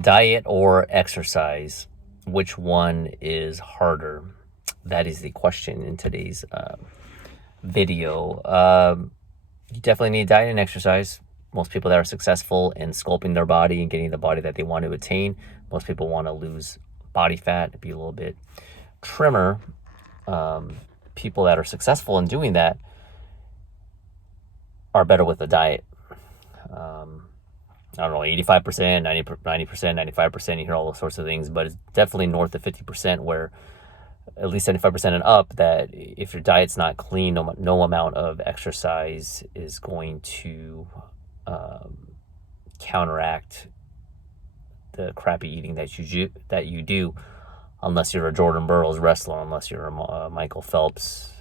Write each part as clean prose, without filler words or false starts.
Diet or exercise, which one is harder? That is the question in today's video. You definitely need diet and exercise. Most people that are successful in sculpting their body and getting the body that they want to attain, most people want to lose body fat, be a little bit trimmer. People that are successful in doing that are better with the diet. I don't know, 85%, 90%, 95%, you hear all those sorts of things, but it's definitely north of 50% where at least 75% and up, that if your diet's not clean, no amount of exercise is going to counteract the crappy eating that you do, unless you're a Jordan Burroughs wrestler, unless you're a Michael Phelps,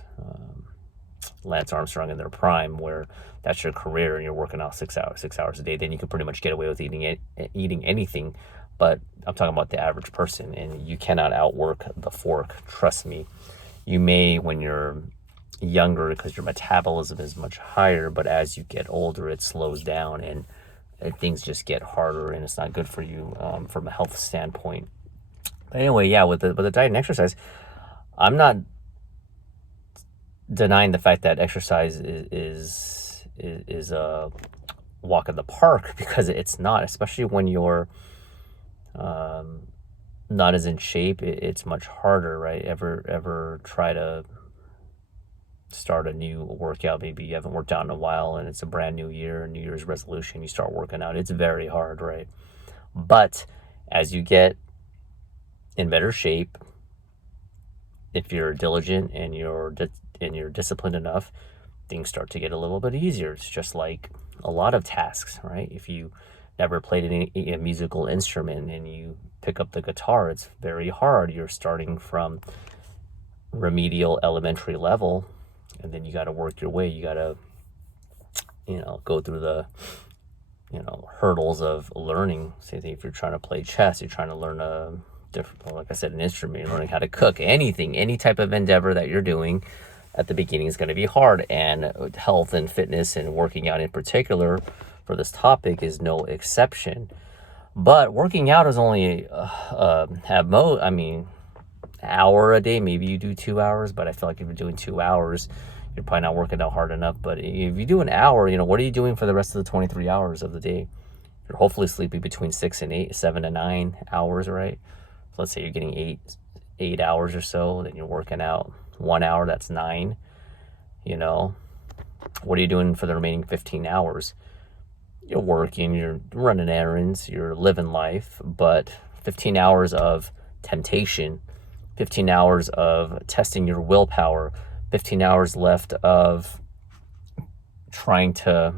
Lance Armstrong in their prime, where that's your career and you're working out 6 hours a day, then you can pretty much get away with eating anything. But I'm talking about the average person, and you cannot outwork the fork. Trust me. You may when you're younger because your metabolism is much higher, but as you get older, it slows down and things just get harder, and it's not good for you from a health standpoint. But anyway, yeah, with the diet and exercise, I'm not denying the fact that exercise is a walk in the park, because it's not, especially when you're not as in shape. It's much harder, right? Ever try to start a new workout? Maybe you haven't worked out in a while and it's a brand new year, New Year's resolution, you start working out. It's very hard, right? But as you get in better shape, if you're diligent and you're disciplined enough, things start to get a little bit easier. It's just like a lot of tasks, right? If you never played a musical instrument and you pick up the guitar, it's very hard. You're starting from remedial elementary level, and then you got to work your way. You got to, go through the, hurdles of learning. Same thing if you're trying to play chess, you're trying to learn a different, like I said, an instrument, you're learning how to cook, anything, any type of endeavor that you're doing at the beginning is going to be hard. And health and fitness and working out in particular for this topic is no exception. But working out is only hour a day. Maybe you do 2 hours, but I feel like if you're doing 2 hours, you're probably not working out hard enough. But if you do an hour, what are you doing for the rest of the 23 hours of the day? You're hopefully sleeping between 7 to 9 hours, right? So let's say you're getting eight hours or so, then you're working out 1 hour, that's 9. What are you doing for the remaining 15 hours? You're working, you're running errands, you're living life, but 15 hours of temptation, 15 hours of testing your willpower, 15 hours left of trying to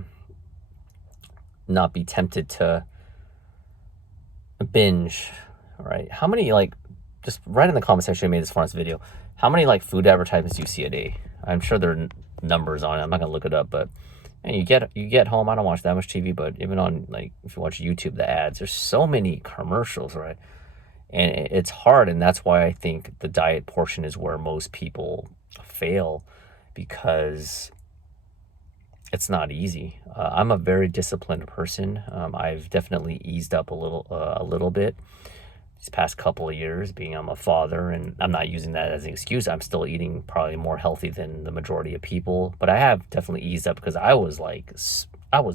not be tempted to binge, right? How many, just write in the comment section, I made this for this video, how many food advertisements do you see a day? I'm sure there are numbers on it. I'm not gonna look it up, but and you get home. I don't watch that much TV, but even on if you watch YouTube, the ads, there's so many commercials, right? And it's hard, and that's why I think the diet portion is where most people fail, because it's not easy. I'm a very disciplined person. I've definitely eased up a little bit these past couple of years, being I'm a father, and I'm not using that as an excuse. I'm still eating probably more healthy than the majority of people, but I have definitely eased up because I was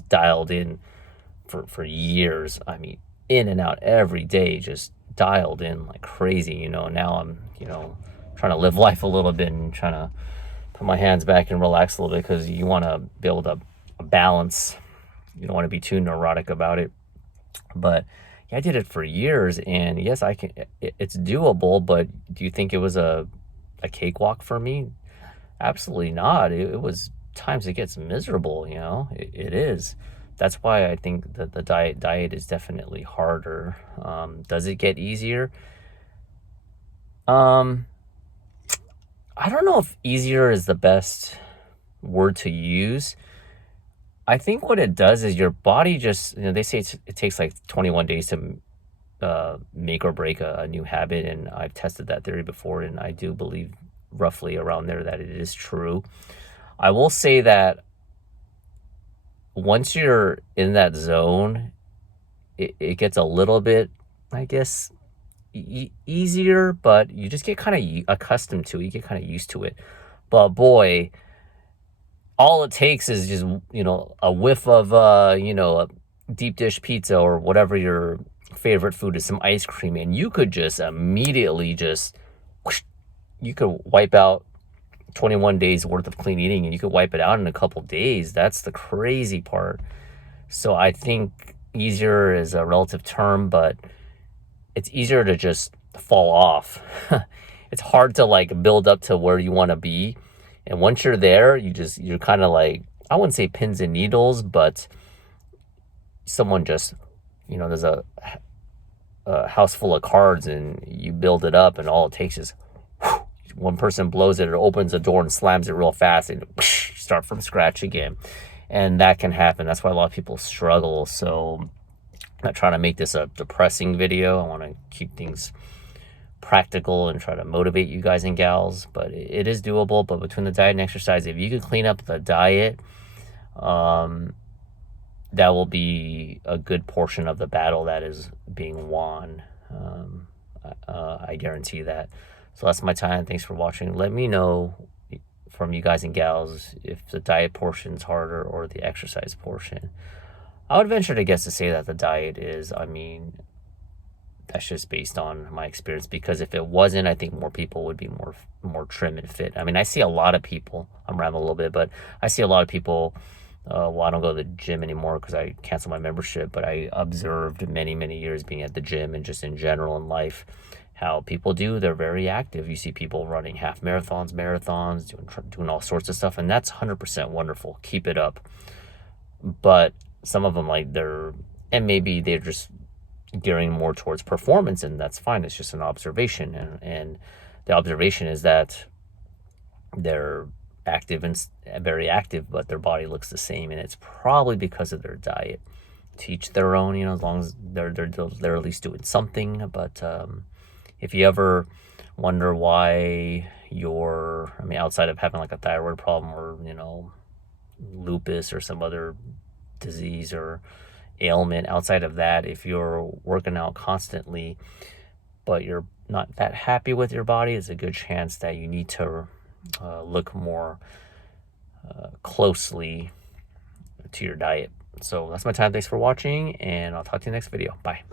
dialed in for years. I mean, in and out every day, just dialed in like crazy. Now I'm, trying to live life a little bit and trying to put my hands back and relax a little bit, because you want to build a balance. You don't want to be too neurotic about it. But yeah, I did it for years, and yes, I can. It's doable, but do you think it was a cakewalk for me? Absolutely not. It was times it gets miserable. It is. That's why I think that the diet is definitely harder. Does it get easier? I don't know if easier is the best word to use. I think what it does is your body just, they say it takes like 21 days to make or break a new habit. And I've tested that theory before, and I do believe roughly around there that it is true. I will say that once you're in that zone, it gets a little bit I guess, easier, but you just get kind of accustomed to it. You get kind of used to it. But boy, all it takes is just, a whiff of, a deep dish pizza or whatever your favorite food is, some ice cream, and you could just immediately just, whoosh, you could wipe out 21 days worth of clean eating, and you could wipe it out in a couple days. That's the crazy part. So I think easier is a relative term, but it's easier to just fall off. It's hard to like build up to where you want to be. And once you're there, you're kind of like, I wouldn't say pins and needles, but someone just, there's a house full of cards and you build it up, and all it takes is one person blows it or opens the door and slams it real fast, and start from scratch again. And that can happen. That's why a lot of people struggle. So I'm not trying to make this a depressing video. I want to keep things practical and try to motivate you guys and gals, but it is doable. But between the diet and exercise, if you can clean up the diet, that will be a good portion of the battle that is being won. I guarantee that. So that's my time. Thanks for watching. Let me know from you guys and gals if the diet portion is harder or the exercise portion. I would venture to guess to say that the diet is, that's just based on my experience, because if it wasn't, I think more people would be more trim and fit. I mean, I see a lot of people, I'm rambling a little bit, but I see a lot of people, well, I don't go to the gym anymore because I canceled my membership, but I observed many years being at the gym and just in general in life, how people do. They're very active. You see people running half marathons, doing all sorts of stuff, and that's 100% wonderful. Keep it up. But some of them, and maybe they're just gearing more towards performance, and that's fine. It's just an observation, and the observation is that they're active and very active, but their body looks the same, and it's probably because of their diet. To each their own, as long as they're at least doing something. But if you ever wonder why outside of having like a thyroid problem or lupus or some other disease or ailment, outside of that, if you're working out constantly but you're not that happy with your body, it's a good chance that you need to look more closely to your diet. So that's my time. Thanks for watching, and I'll talk to you next video. Bye.